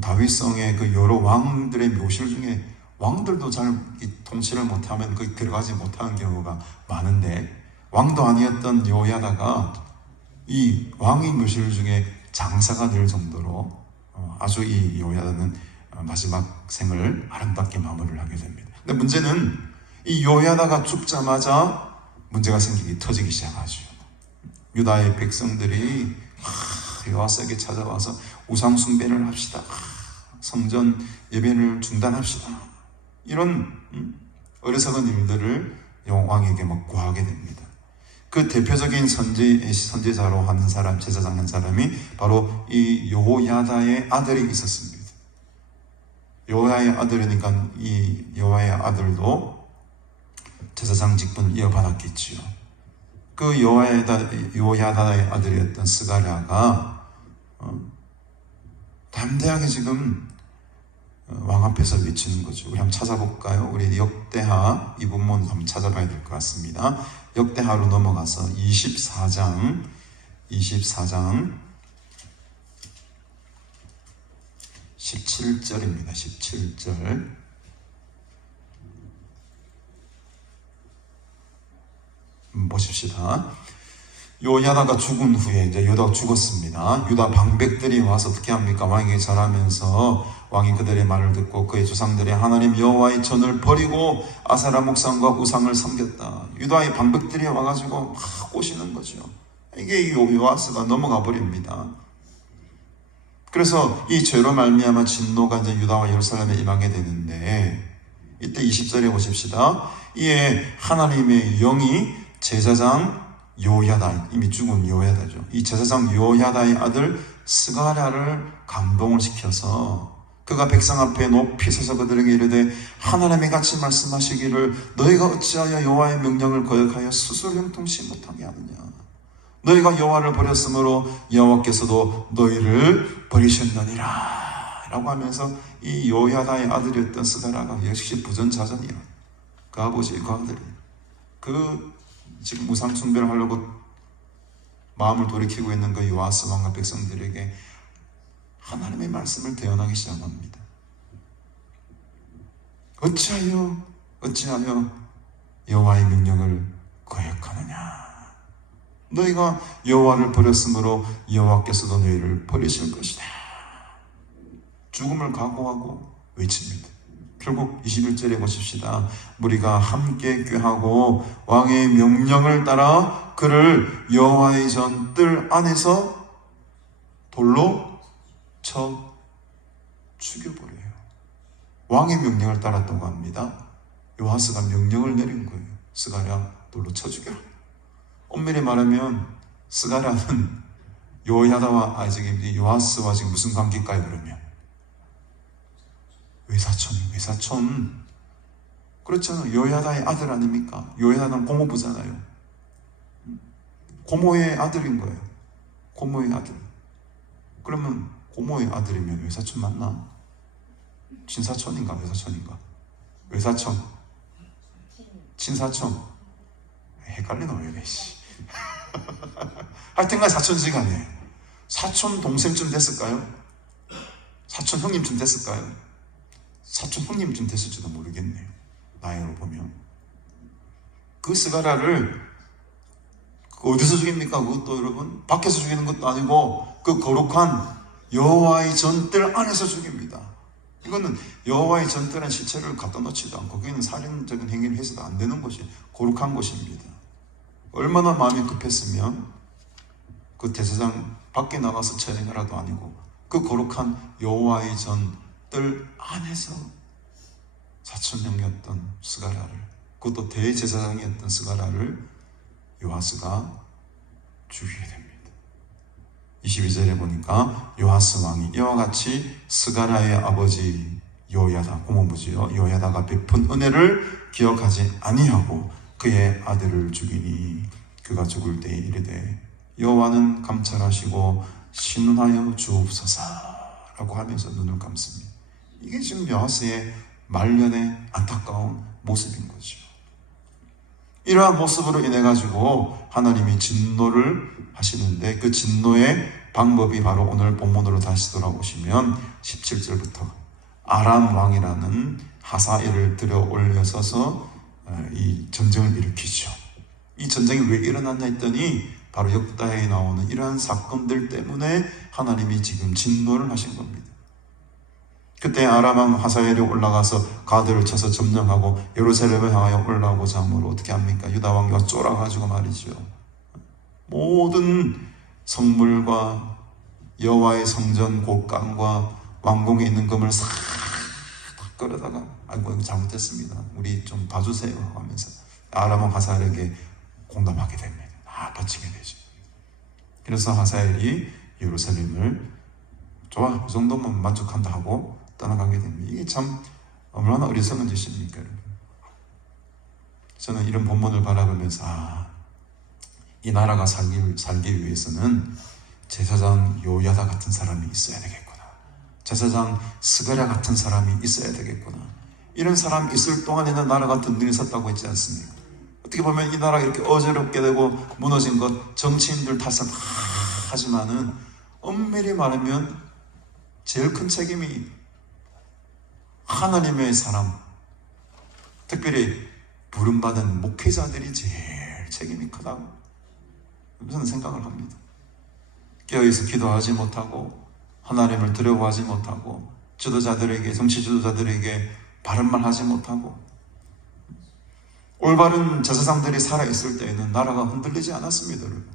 다윗성의 그 여러 왕들의 묘실 중에 왕들도 잘 통치를 못하면 거기 들어가지 못하는 경우가 많은데, 왕도 아니었던 여호야다가 이 왕의 묘실 중에 장사가 될 정도로 아주 이 여호야다는 마지막 생을 아름답게 마무리를 하게 됩니다. 근데 문제는 이 여호야다가 죽자마자 문제가 터지기 시작하죠. 유다의 백성들이 여호와에게 찾아와서 우상 숭배를 합시다. 성전 예배를 중단합시다. 이런 어리석은 일들을 왕에게 막 구하게 됩니다. 그 대표적인 선제자로 하는 사람, 제사장 한 사람이 바로 이 여호야다의 아들이 있었습니다. 여호야의 아들이니까 이 여호야의 아들도 제사장 직분을 이어받았겠지요. 그 여호야다의 아들이었던 스가랴가 담대하게 지금 왕 앞에서 외치는 거죠. 우리 한번 찾아볼까요? 우리 역대하 이 본문 한번 찾아봐야 될 것 같습니다. 역대하로 넘어가서 24장 17절입니다. 17절. 보십시다. 여호야다가 죽은 후에 이제 유다가 죽었습니다. 유다 방백들이 와서 어떻게 합니까? 왕에게 절하면서 왕이 그들의 말을 듣고 그의 조상들의 하나님 여호와의 전을 버리고 아세라 목상과 우상을 섬겼다. 유다의 방백들이 와가지고 막 꼬시는 거죠. 이게 요아스가 넘어가 버립니다. 그래서 이 죄로 말미암아 진노가 이제 유다와 예루살렘에 임하게 되는데, 이때 20절에 보십시다. 이에 하나님의 영이 제사장 여호야다, 이미 죽은 여호야다죠. 이 제사장 여호야다의 아들 스가랴를 감동을 시켜서 그가 백성 앞에 높이 서서 그들에게 이르되 하나님이 같이 말씀하시기를 너희가 어찌하여 여호와의 명령을 거역하여 스스로 형통치 못하게 하느냐. 너희가 여호와를 버렸으므로 여호와께서도 너희를 버리셨느니라 라고 하면서 이 여호야다의 아들이었던 스가랴가 역시 부전자전이야. 그 아버지, 그 아들이 지금 우상 숭배를 하려고 마음을 돌이키고 있는 그 요아스 왕과 백성들에게 하나님의 말씀을 대언하기 시작합니다. 어찌하여 여호와의 명령을 거역하느냐. 너희가 여호와를 버렸으므로 여호와께서도 너희를 버리실 것이다. 죽음을 각오하고 외칩니다. 결국 21절에 보십시다. 무리가 함께 꾀하고 왕의 명령을 따라 그를 여호와의 전 뜰 안에서 돌로 쳐 죽여버려요. 왕의 명령을 따랐다고 합니다. 요아스가 명령을 내린 거예요. 스가랴 돌로 쳐 죽여라. 엄밀히 말하면 스가랴는 여호야다와 요아스와 지금 무슨 관계일까요? 그러면 외사촌. 그렇잖아요. 여호야다의 아들 아닙니까? 여호야다는 고모부잖아요. 고모의 아들인 거예요. 고모의 아들. 그러면 고모의 아들이면 외사촌 맞나? 친사촌인가 외사촌인가? 외사촌. 친사촌. 헷갈리나 왜 이래. 하여튼간 사촌지간에 사촌 동생쯤 됐을까요? 사촌 형님쯤 됐을까요? 사촌 형님쯤 됐을지도 모르겠네요. 나이로 보면. 그 스가랴를 어디서 죽입니까? 그것도 여러분 밖에서 죽이는 것도 아니고 그 거룩한 여호와의 전뜰 안에서 죽입니다. 이거는 여호와의 전뜰에 시체를 갖다 놓지도 않고 거기는 살인적인 행위를 해서도 안 되는 곳이 거룩한 곳입니다. 얼마나 마음이 급했으면 그 제사장 밖에 나가서 처형이라도 아니고 그 거룩한 여호와의 전 가족들 안에서 사촌형이었던 스가랴를, 그것도 대제사장이었던 스가랴를 요아스가 죽이게 됩니다. 22절에 보니까 요아스 왕이 이와 같이 스가랴의 아버지 요야다, 고모부지요, 요야다가 베푼 은혜를 기억하지 아니하고 그의 아들을 죽이니 그가 죽을 때에 이르되 여호와는 감찰하시고 신운하여 주옵소서라고 하면서 눈을 감습니다. 이게 지금 요아스의 말년의 안타까운 모습인 거죠. 이러한 모습으로 인해 가지고 하나님이 진노를 하시는데, 그 진노의 방법이 바로 오늘 본문으로 다시 돌아오시면 17절부터 아람 왕이라는 하사엘을 들어 올려서서 이 전쟁을 일으키죠. 이 전쟁이 왜 일어났나 했더니 바로 역다에 나오는 이러한 사건들 때문에 하나님이 지금 진노를 하신 겁니다. 그때 아람 왕 하사엘이 올라가서 가드를 쳐서 점령하고 예루살렘을 향하여 올라오고자 하므로 어떻게 합니까? 유다 왕과 쫄아가지고 말이죠, 모든 성물과 여호와의 성전 곳간과 왕궁에 있는 금을 싹 끌어다가, 아이고 이거 잘못했습니다, 우리 좀 봐주세요 하면서 아람 왕 하사엘에게 공감하게 됩니다. 바치게 되죠. 그래서 하사엘이 예루살렘을 좋아, 이 정도면 만족한다 하고 떠나가게 됩니다. 이게 참 얼마나 어리석은 짓입니까, 여러분? 저는 이런 본문을 바라보면서 이 나라가 살기 위해서는 제사장 요야다 같은 사람이 있어야 되겠구나, 제사장 스가랴 같은 사람이 있어야 되겠구나. 이런 사람이 있을 동안에는 나라가 든든히 섰다고 했지 않습니까? 어떻게 보면 이 나라가 이렇게 어지럽게 되고 무너진 것 정치인들 탓은 하지만은 엄밀히 말하면 제일 큰 책임이 하나님의 사람, 특별히 부름받은 목회자들이 제일 책임이 크다고 저는 생각을 합니다. 깨어있어 기도하지 못하고 하나님을 두려워하지 못하고 지도자들에게, 정치 지도자들에게 바른 말 하지 못하고 올바른 제사장들이 살아있을 때에는 나라가 흔들리지 않았습니다, 여러분.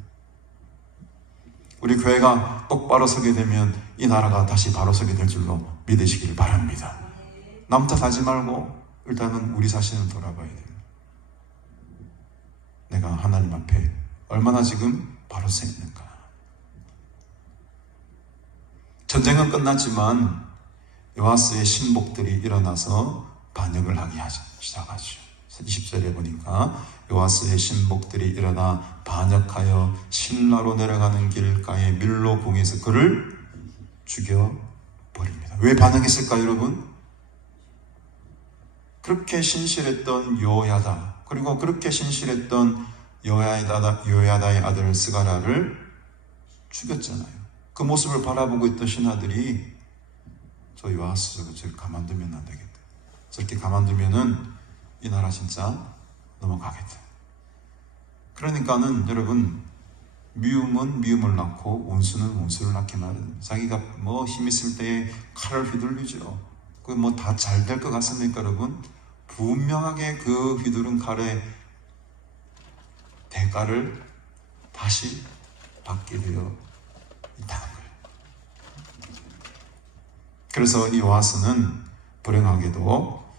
우리 교회가 똑바로 서게 되면 이 나라가 다시 바로 서게 될 줄로 믿으시길 바랍니다. 남 탓하지 말고 일단은 우리 자신을 돌아봐야 돼요. 내가 하나님 앞에 얼마나 지금 바로 서 있는가. 전쟁은 끝났지만 요아스의 신복들이 일어나서 반역을 하기 시작하죠. 20절에 보니까 요아스의 신복들이 일어나 반역하여 신라로 내려가는 길가에 밀로궁에서 그를 죽여버립니다. 왜 반역했을까요, 여러분? 그렇게 신실했던 요야다, 그리고 그렇게 신실했던 요야다의 아들 스가랴를 죽였잖아요. 그 모습을 바라보고 있던 신하들이 저 요아스 저렇게 가만두면 안 되겠다, 저렇게 가만두면은 이 나라 진짜 넘어가겠다. 그러니까는 여러분, 미움은 미움을 낳고 원수는 원수를 낳게 마련입니다. 자기가 뭐 힘 있을 때에 칼을 휘둘리죠. 그 뭐 다 잘 될 것 같습니까, 여러분? 분명하게 그 휘두른 칼의 대가를 다시 받게 되어 있다는 거예요. 그래서 이 요아스는 불행하게도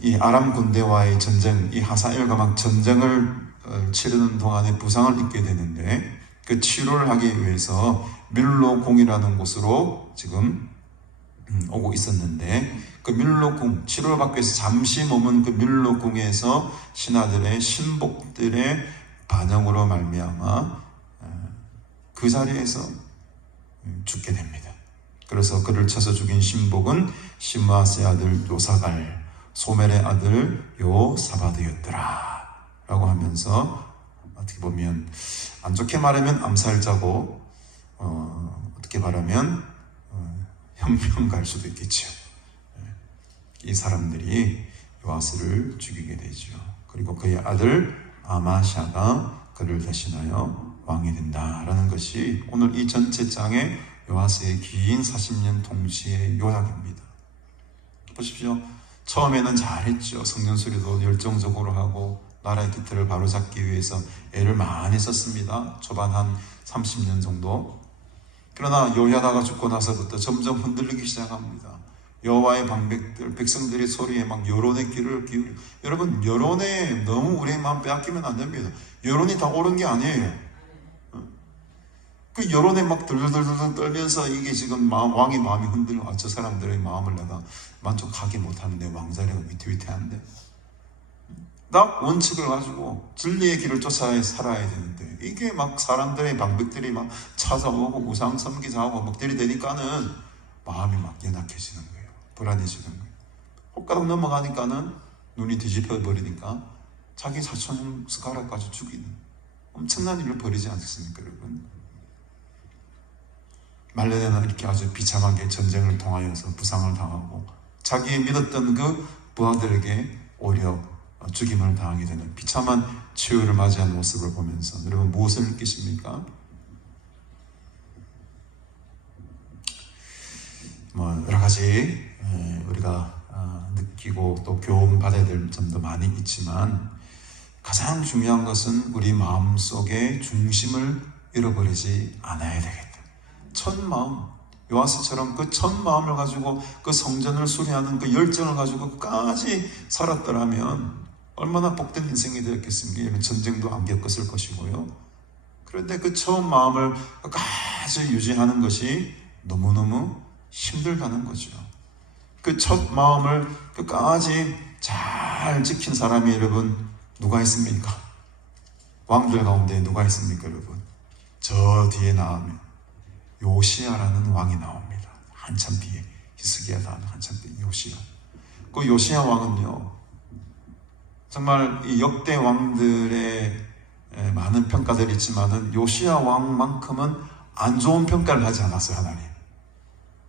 이 아람 군대와의 전쟁, 이 하사엘과 막 전쟁을 치르는 동안에 부상을 입게 되는데, 그 치료를 하기 위해서 밀로궁이라는 곳으로 지금 오고 있었는데, 그 밀로궁, 치료를 받기 위해서 잠시 머문 그 밀로궁에서 신하들의 신복들의 반역으로 말미암아 그 자리에서 죽게 됩니다. 그래서 그를 쳐서 죽인 신복은 시므아스의 아들 요사갈, 소멜의 아들 요사바드였더라 라고 하면서, 어떻게 보면 안 좋게 말하면 암살자고 어떻게 말하면 형평 갈 수도 있겠죠. 이 사람들이 요아스를 죽이게 되죠. 그리고 그의 아들 아마샤가 그를 대신하여 왕이 된다라는 것이 오늘 이 전체 장의 요아스의 긴 40년 통치의 요약입니다. 보십시오. 처음에는 잘했죠. 성경 수리도 열정적으로 하고 나라의 기틀을 바로잡기 위해서 애를 많이 썼습니다. 초반 한 30년 정도. 그러나 요야다가 죽고 나서부터 점점 흔들리기 시작합니다. 여호와의 방백들, 백성들의 소리에 막 여론의 귀를 기울여. 여러분, 여론에 너무 우리의 마음 빼앗기면 안 됩니다. 여론이 다 옳은 게 아니에요. 그 여론에 막 들들들들 떨면서 이게 지금 왕의 마음이 흔들려. 저 사람들의 마음을 내가 만족하게 못하면 내 왕자리가 위태위태한데. 딱 원칙을 가지고 진리의 길을 쫓아 살아야 되는데, 이게 막 사람들의 방백들이 막 찾아오고 우상 섬기자고 막 들이대니까는 마음이 막 연약해지는 거예요. 불안해지는 거예요. 혹가닥 넘어가니까는 눈이 뒤집혀 버리니까 자기 사촌 숟가락까지 죽이는 엄청난 일을 벌이지 않습니까, 여러분? 말레네는 이렇게 아주 비참하게 전쟁을 통하여서 부상을 당하고 자기 믿었던 그 부하들에게 오히려 죽임을 당하게 되는 비참한 치유를 맞이한 모습을 보면서 여러분 무엇을 느끼십니까? 여러 가지 우리가 느끼고 또 교훈 받아야 될 점도 많이 있지만, 가장 중요한 것은 우리 마음속의 중심을 잃어버리지 않아야 되겠다. 첫 마음, 요아스처럼 그 첫 마음을 가지고 그 성전을 수리하는 그 열정을 가지고 끝까지 살았더라면 얼마나 복된 인생이 되었겠습니까? 전쟁도 안 겪었을 것이고요. 그런데 그 처음 마음을 끝까지 유지하는 것이 너무너무 힘들다는 거죠. 그 첫 마음을 끝까지 잘 지킨 사람이 여러분 누가 있습니까? 왕들 가운데 누가 있습니까, 여러분? 저 뒤에 나오면 요시야라는 왕이 나옵니다. 한참 뒤에, 히스기야 다음 한참 뒤에 요시야. 그 요시야 왕은요, 정말 이 역대 왕들의 많은 평가들이 있지만은 요시야 왕만큼은 안 좋은 평가를 하지 않았어요, 하나님.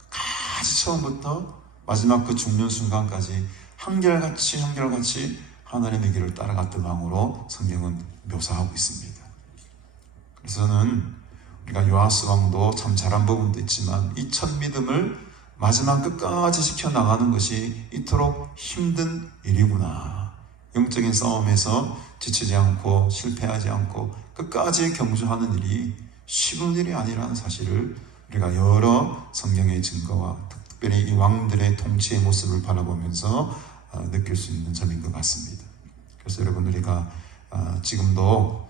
같이 처음부터 마지막 그 죽는 순간까지 한결같이 하나님의 길을 따라갔던 왕으로 성경은 묘사하고 있습니다. 그래서 저는 우리가 요아스 왕도 참 잘한 부분도 있지만 이 첫 믿음을 마지막 끝까지 지켜나가는 것이 이토록 힘든 일이구나. 영적인 싸움에서 지치지 않고 실패하지 않고 끝까지 경주하는 일이 쉬운 일이 아니라는 사실을 우리가 여러 성경의 증거와 특별히 이 왕들의 통치의 모습을 바라보면서 느낄 수 있는 점인 것 같습니다. 그래서 여러분, 우리가 지금도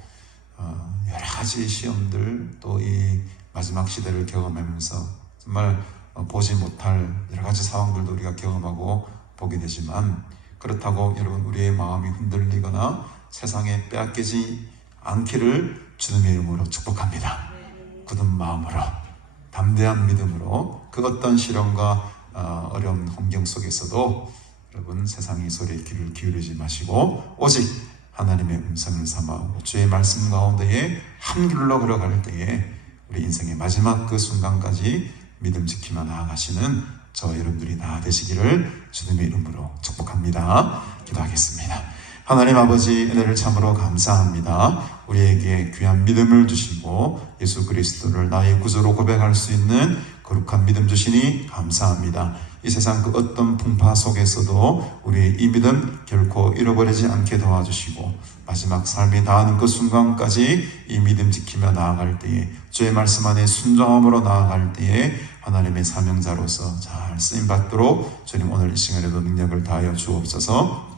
여러 가지 시험들, 또 이 마지막 시대를 경험하면서 정말 보지 못할 여러 가지 상황들도 우리가 경험하고 보게 되지만, 그렇다고 여러분 우리의 마음이 흔들리거나 세상에 빼앗기지 않기를 주님의 이름으로 축복합니다. 굳은 마음으로, 담대한 믿음으로 그 어떤 시련과 어려운 환경 속에서도 여러분 세상의 소리에 귀를 기울이지 마시고 오직 하나님의 음성을 삼아 주의 말씀 가운데에 한 길로 걸어갈 때에 우리 인생의 마지막 그 순간까지 믿음 지키며 나아가시는 저 여러분들이 다 되시기를 주님의 이름으로 축복합니다. 기도하겠습니다. 하나님 아버지, 은혜를 참으로 감사합니다. 우리에게 귀한 믿음을 주시고 예수 그리스도를 나의 구주로 고백할 수 있는 거룩한 믿음 주시니 감사합니다. 이 세상 그 어떤 풍파 속에서도 우리의 이 믿음 결코 잃어버리지 않게 도와주시고 마지막 삶이 닿는 그 순간까지 이 믿음 지키며 나아갈 때에, 주의 말씀 안에 순종함으로 나아갈 때에 하나님의 사명자로서 잘 쓰임받도록 주님 오늘 이 시간에도 능력을 다하여 주옵소서.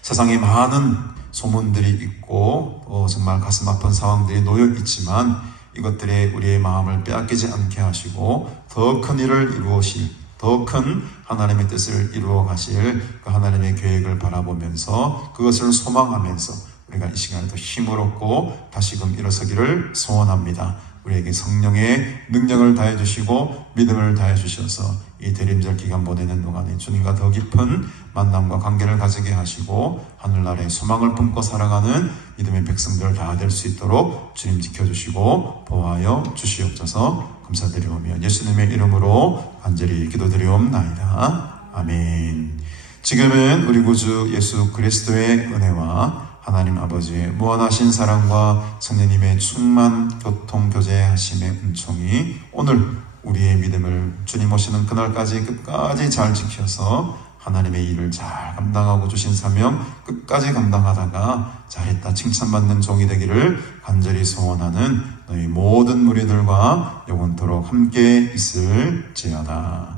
세상에 많은 소문들이 있고 정말 가슴 아픈 상황들이 놓여 있지만 이것들에 우리의 마음을 빼앗기지 않게 하시고 더 큰 일을 이루어실, 더 큰 하나님의 뜻을 이루어 가실 그 하나님의 계획을 바라보면서 그것을 소망하면서 우리가 이 시간에도 힘을 얻고 다시금 일어서기를 소원합니다. 우리에게 성령의 능력을 다해 주시고 믿음을 다해 주셔서 이 대림절 기간 보내는 동안에 주님과 더 깊은 만남과 관계를 가지게 하시고 하늘나라의 소망을 품고 살아가는 믿음의 백성들 다 될 수 있도록 주님 지켜주시고 보호하여 주시옵소서. 감사드리오며 예수님의 이름으로 간절히 기도드리옵나이다. 아멘. 지금은 우리 구주 예수 그리스도의 은혜와 하나님 아버지의 무한하신 사랑과 성령님의 충만 교통 교제하심의 은총이 오늘 우리의 믿음을 주님 오시는 그날까지 끝까지 잘 지켜서 하나님의 일을 잘 감당하고 주신 사명 끝까지 감당하다가 잘했다 칭찬받는 종이 되기를 간절히 소원하는 너희 모든 무리들과 영원토록 함께 있을지어다.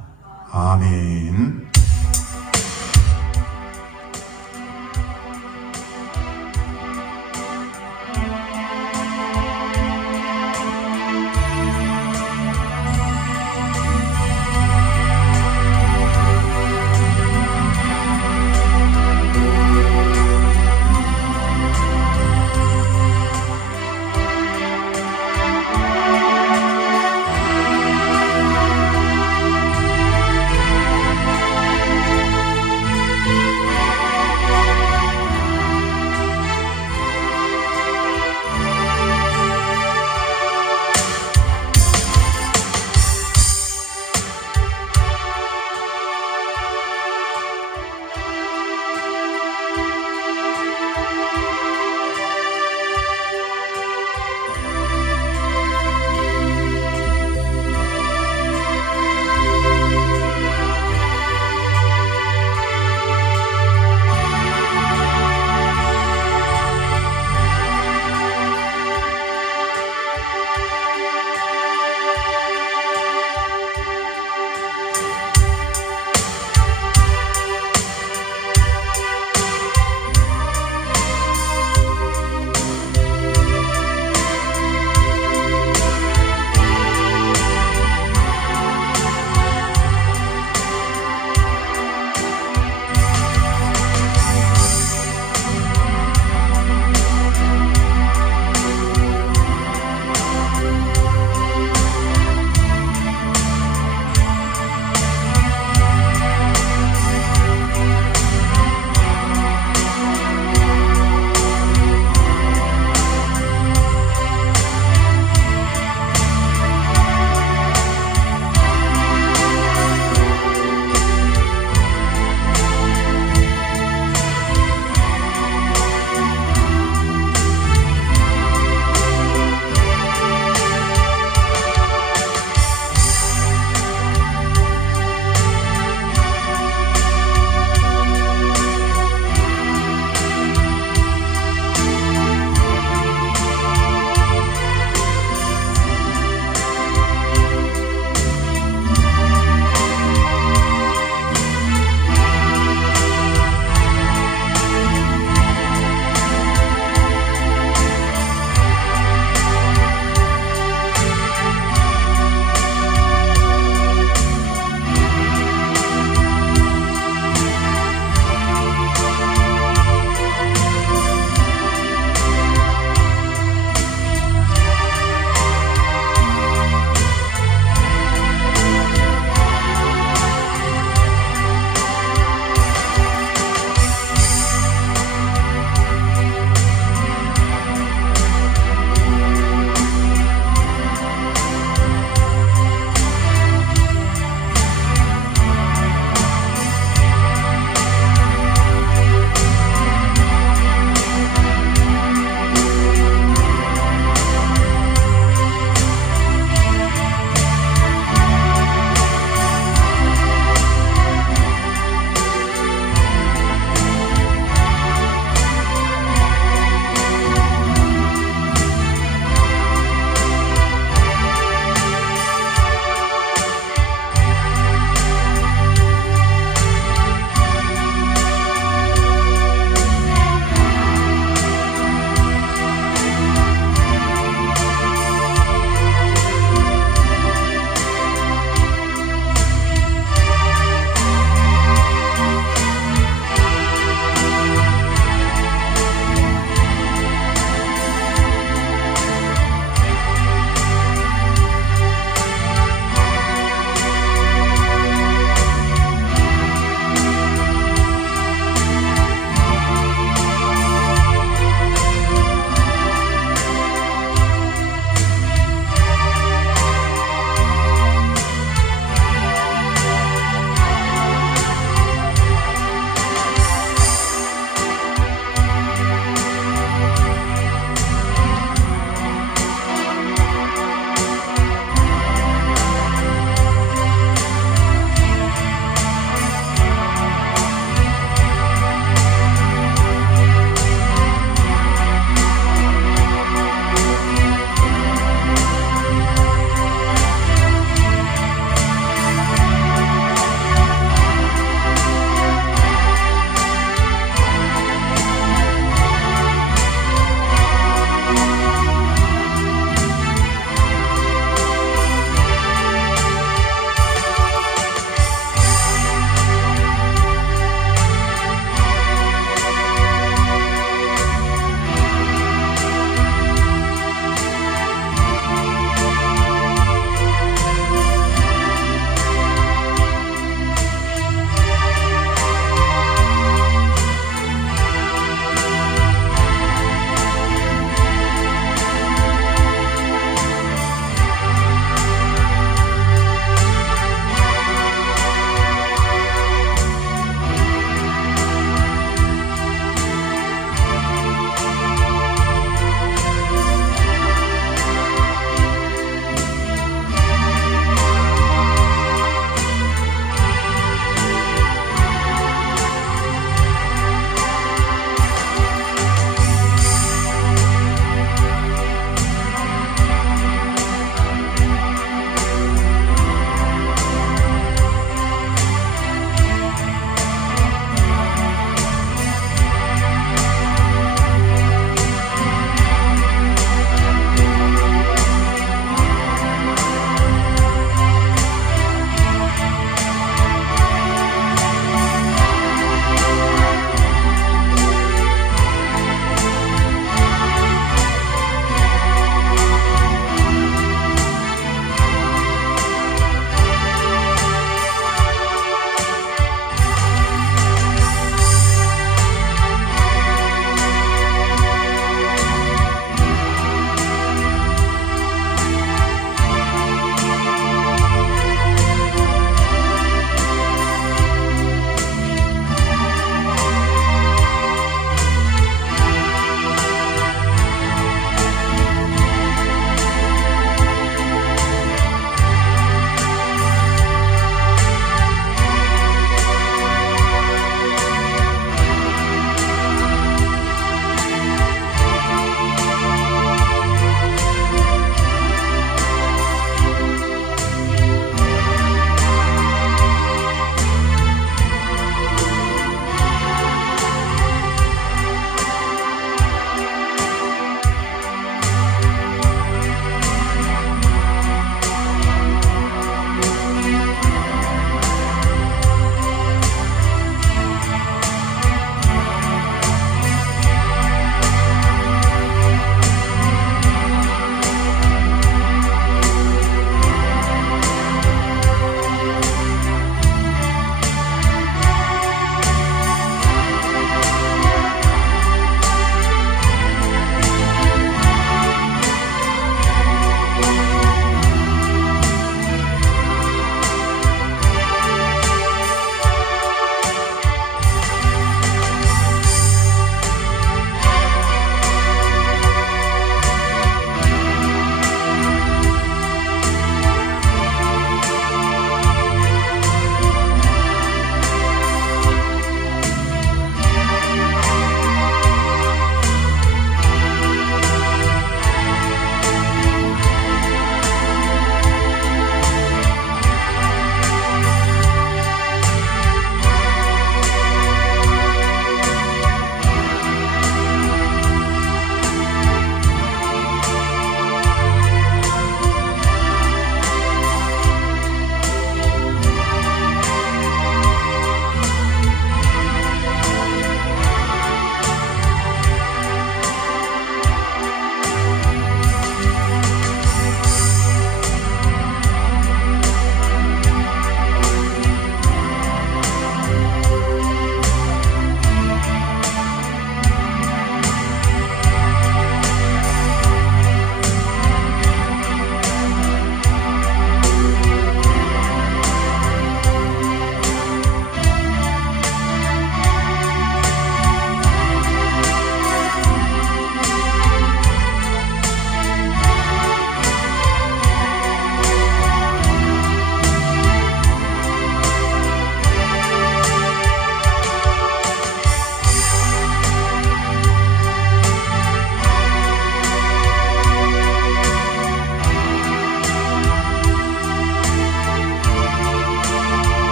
아멘.